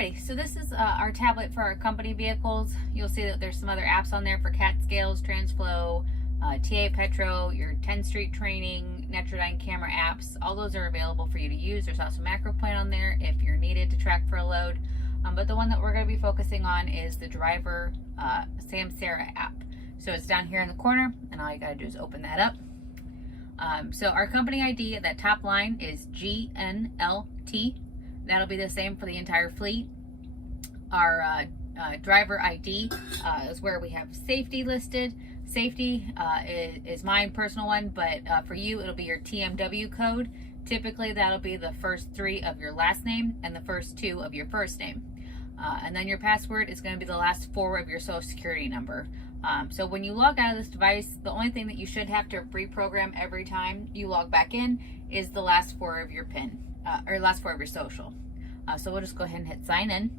Alrighty, so this is our tablet for our company vehicles. You'll see that there's some other apps on there for CAT scales, TransFlow, TA Petro, your 10th Street training, Netrodyne camera apps. All those are available for you to use. There's also MacroPlan on there if you're needed to track for a load. But the one that we're going to be focusing on is the driver Samsara app. So it's down here in the corner, and all you got to do is open that up. So our company ID at that top line is GNLT. That'll be the same for the entire fleet. Our driver ID is where we have safety listed. Safety is my personal one, but for you, it'll be your TMW code. Typically, that'll be the first 3 of your last name and the first 2 of your first name. And then your password is going to be the last 4 of your social security number. So when you log out of this device, the only thing that you should have to reprogram every time you log back in is the last 4 of your PIN, or last 4 of your social. So we'll just go ahead and hit sign in.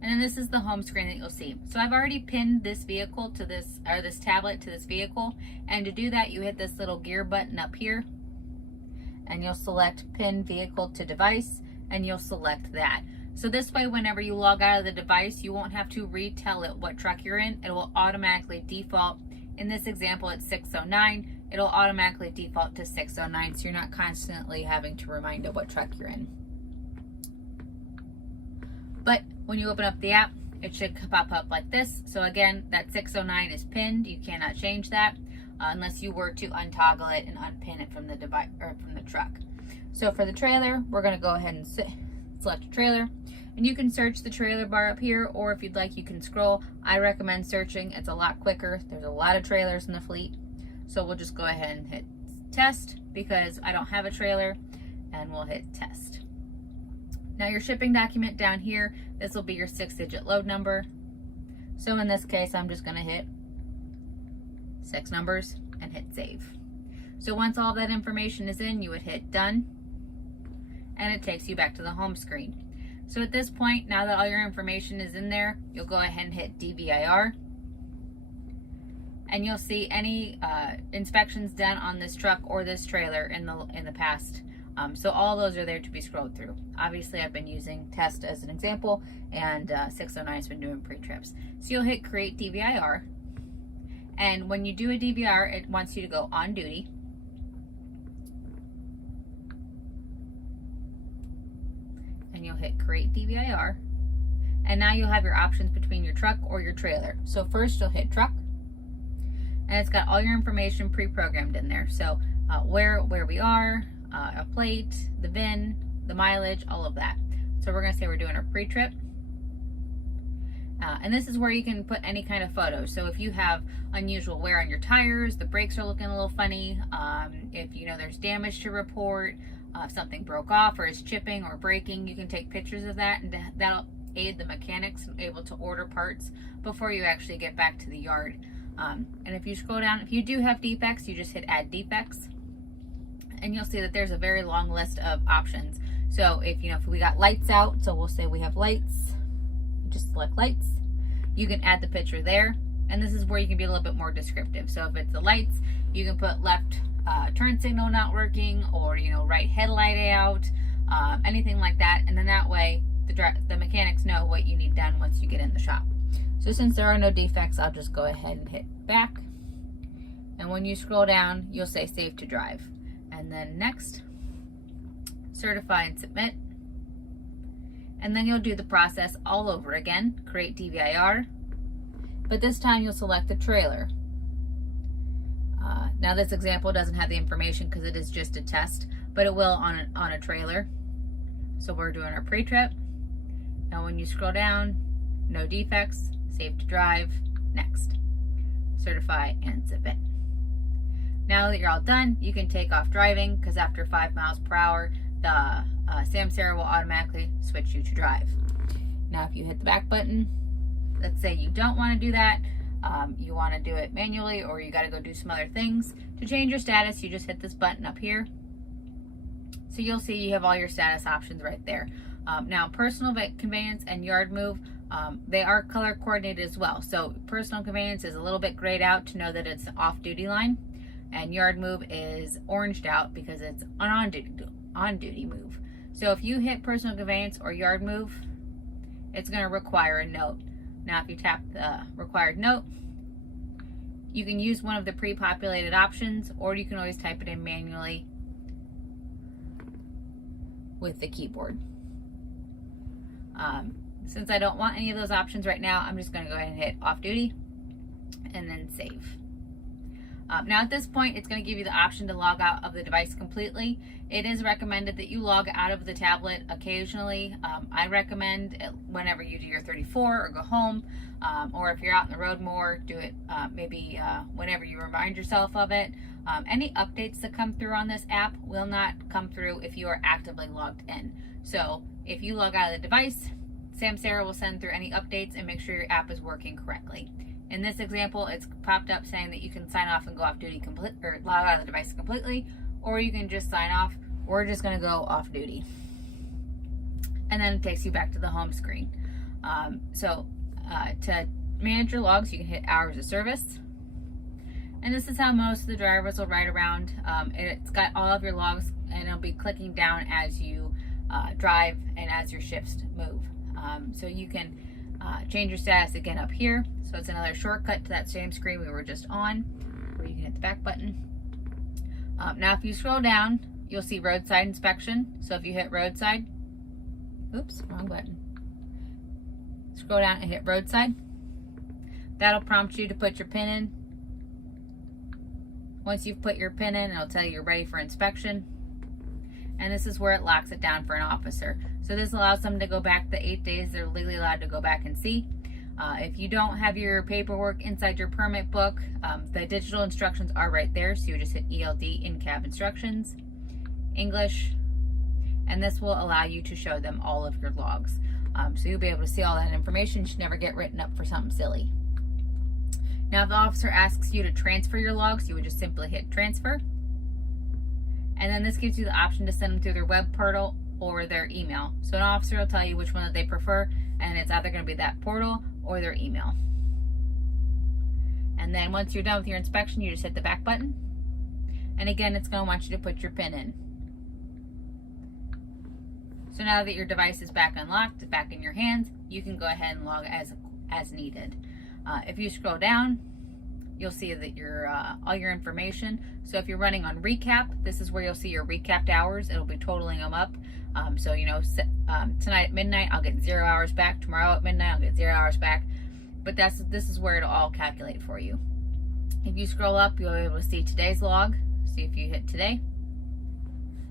And then this is the home screen that you'll see. So I've already pinned this vehicle to this, or this tablet to this vehicle. And to do that, you hit this little gear button up here. And you'll select pin vehicle to device, and you'll select that. So this way, whenever you log out of the device, you won't have to retell it what truck you're in. It will automatically default. In this example, it's 609. It'll automatically default to 609, so you're not constantly having to remind it what truck you're in. But when you open up the app, it should pop up like this. So again, that 609 is pinned. You cannot change that unless you were to untoggle it and unpin it from the device or from the truck. So for the trailer, we're going to go ahead and select a trailer, and you can search the trailer bar up here, or if you'd like, you can scroll. I recommend searching. It's a lot quicker. There's a lot of trailers in the fleet. So we'll just go ahead and hit test because I don't have a trailer, and we'll hit test. Now your shipping document down here, this will be your 6-digit load number. So in this case, I'm just going to hit 6 numbers and hit save. So once all that information is in, you would hit done, and it takes you back to the home screen. So at this point, now that all your information is in there, you'll go ahead and hit DVIR, and you'll see any inspections done on this truck or this trailer in the past. So all those are there to be scrolled through. Obviously, I've been using test as an example, and 609 has been doing pre-trips. So you'll hit create DVIR, and when you do a DVIR, it wants you to go on duty. And you'll hit create DVIR, and now you'll have your options between your truck or your trailer. So first you'll hit truck, and it's got all your information pre-programmed in there. So where we are, a plate, the VIN, the mileage, all of that. So we're going to say we're doing a pre-trip. And this is where you can put any kind of photos. So if you have unusual wear on your tires, the brakes are looking a little funny, if you know there's damage to report, if something broke off or is chipping or breaking, you can take pictures of that, and that'll aid the mechanics in able to order parts before you actually get back to the yard. And if you scroll down, if you do have defects, you just hit add defects, and you'll see that there's a very long list of options. So if we got lights out, so we'll say we have lights, just select lights. You can add the picture there, and this is where you can be a little bit more descriptive. So if it's the lights, you can put left turn signal not working, or right headlight out, anything like that, and then that way the mechanics know what you need done once you get in the shop. So since there are no defects, I'll just go ahead and hit back, and when you scroll down, you'll say save to drive, and then next, certify and submit. And then you'll do the process all over again, create DVIR, but this time you'll select the trailer. Now this example doesn't have the information because it is just a test, but it will on a trailer. So we're doing our pre-trip. Now when you scroll down, no defects, save to drive, next, certify and submit. Now that you're all done, you can take off driving, because after 5 miles per hour, the Samsara will automatically switch you to drive. Now if you hit the back button, let's say you don't want to do that, you want to do it manually, or you got to go do some other things. To change your status, you just hit this button up here. So you'll see you have all your status options right there. Now personal conveyance and yard move, They are color coordinated as well. So personal conveyance is a little bit grayed out to know that it's an off-duty line, and yard move is oranged out because it's an on-duty move. So if you hit personal conveyance or yard move, it's going to require a note. Now if you tap the required note, you can use one of the pre-populated options, or you can always type it in manually with the keyboard. Since I don't want any of those options right now, I'm just going to go ahead and hit off duty and then save. Now at this point, it's going to give you the option to log out of the device completely. It is recommended that you log out of the tablet occasionally. I recommend it whenever you do your 34 or go home, or if you're out on the road more, do it maybe whenever you remind yourself of it. Any updates that come through on this app will not come through if you are actively logged in. So if you log out of the device, Samsara will send through any updates and make sure your app is working correctly. In this example, it's popped up saying that you can sign off and go off duty or log out of the device completely, or you can just sign off. We're just going to go off duty. And then it takes you back to the home screen. To manage your logs, you can hit hours of service. And this is how most of the drivers will ride around. It's got all of your logs, and it'll be clicking down as you drive and as your shifts move. So you can change your status again up here. So it's another shortcut to that same screen we were just on, where you can hit the back button. Now if you scroll down, you'll see roadside inspection. So if you hit roadside, oops, wrong button. Scroll down and hit roadside. That'll prompt you to put your PIN in. Once you've put your PIN in, it'll tell you you're ready for inspection. And this is where it locks it down for an officer. So this allows them to go back the 8 days they're legally allowed to go back and see. If you don't have your paperwork inside your permit book, the digital instructions are right there. So you just hit ELD, in-cab instructions, English, and this will allow you to show them all of your logs. So you'll be able to see all that information. You should never get written up for something silly. Now if the officer asks you to transfer your logs, you would just simply hit transfer. And then this gives you the option to send them through their web portal or their email. So an officer will tell you which one that they prefer, and it's either going to be that portal or their email. And then once you're done with your inspection, you just hit the back button. And again, it's going to want you to put your PIN in. So now that your device is back unlocked, back in your hands, you can go ahead and log as needed. If you scroll down, you'll see that your all your information. So if you're running on recap, this is where you'll see your recapped hours. It'll be totaling them up. So you know, tonight at midnight I'll get 0 hours back. Tomorrow at midnight I'll get 0 hours back. But this is where it'll all calculate for you. If you scroll up, you'll be able to see today's log. See if you hit today,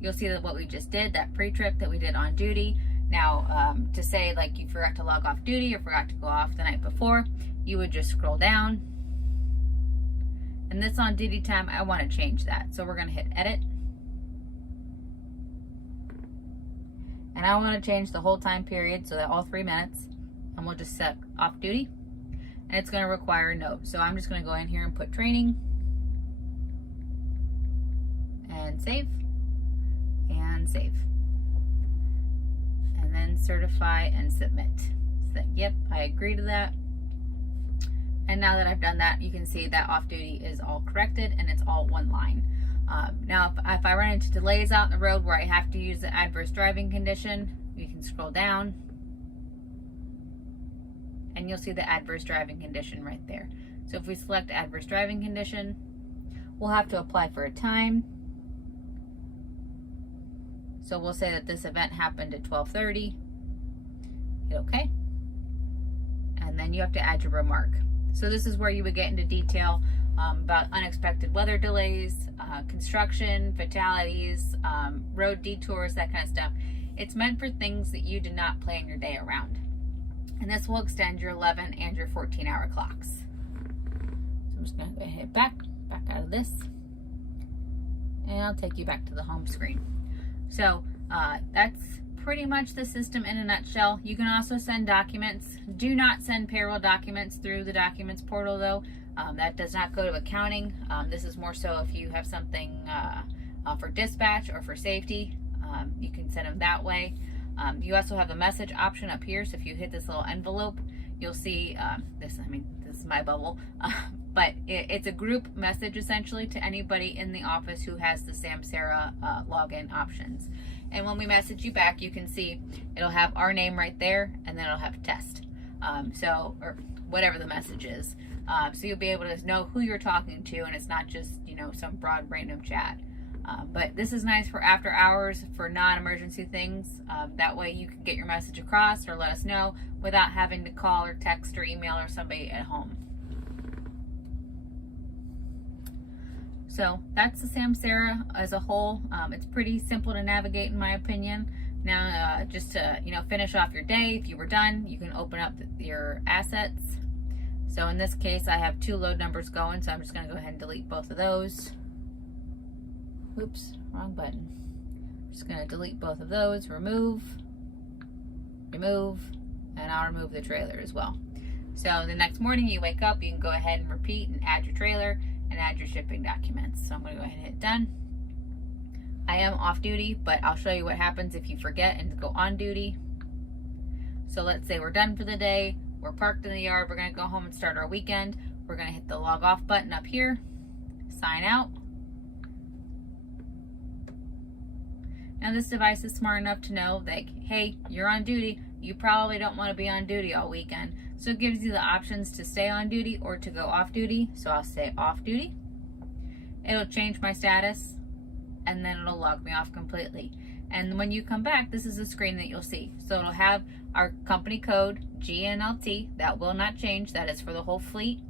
you'll see that what we just did, that pre-trip that we did on duty. Now, to say like you forgot to log off duty or forgot to go off the night before, you would just scroll down. And this on duty time, I want to change that. So we're going to hit edit. And I want to change the whole time period so that all 3 minutes. And we'll just set off duty. And it's going to require a note. So I'm just going to go in here and put training. And save. And save. And then certify and submit. So yep, I agree to that. And now that I've done that, you can see that off duty is all corrected and it's all one line. Now, if I run into delays out in the road where I have to use the adverse driving condition, you can scroll down and you'll see the adverse driving condition right there. So if we select adverse driving condition, we'll have to apply for a time. So we'll say that this event happened at 12:30. Hit OK. And then you have to add your remark. So this is where you would get into detail about unexpected weather delays, construction, fatalities, road detours, that kind of stuff. It's meant for things that you did not plan your day around. And this will extend your 11 and your 14-hour clocks. So I'm just going to go ahead and hit back out of this. And I'll take you back to the home screen. So that's pretty much the system in a nutshell. You can also send documents. Do not send payroll documents through the documents portal though. That does not go to accounting. This is more so if you have something for dispatch or for safety. You can send them that way. You also have a message option up here. So if you hit this little envelope, you'll see this is my bubble, but it's a group message essentially to anybody in the office who has the Samsara login options. And when we message you back, you can see it'll have our name right there, and then it'll have test. Or whatever the message is. So you'll be able to know who you're talking to, and it's not just, some broad random chat. But this is nice for after hours, for non-emergency things. That way you can get your message across or let us know without having to call or text or email or somebody at home. So that's the Samsara as a whole. It's pretty simple to navigate in my opinion. Now, just to, finish off your day, if you were done, you can open up your assets. So in this case, I have 2 load numbers going, so I'm just going to go ahead and delete both of those. Oops, wrong button. Just going to delete both of those, remove, and I'll remove the trailer as well. So the next morning you wake up, you can go ahead and repeat and add your trailer and add your shipping documents. So I'm going to go ahead and hit done. I am off duty, but I'll show you what happens if you forget and go on duty. So let's say we're done for the day, we're parked in the yard, we're going to go home and start our weekend. We're going to hit the log off button up here, sign out. Now this device is smart enough to know that, hey, you're on duty. You probably don't want to be on duty all weekend. So it gives you the options to stay on duty or to go off duty. So I'll stay off duty. It'll change my status, and then it'll log me off completely. And when you come back, this is the screen that you'll see. So it'll have our company code, GNLT, that will not change. That is for the whole fleet.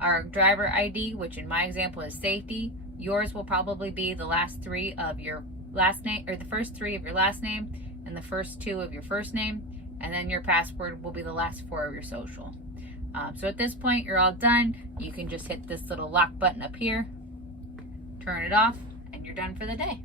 Our driver ID, which in my example is safety. Yours will probably be the last 3 of your last name, or the first 3 of your last name, and the first 2 of your first name. And then your password will be the last 4 of your social. So at this point, you're all done. You can just hit this little lock button up here, turn it off, and you're done for the day.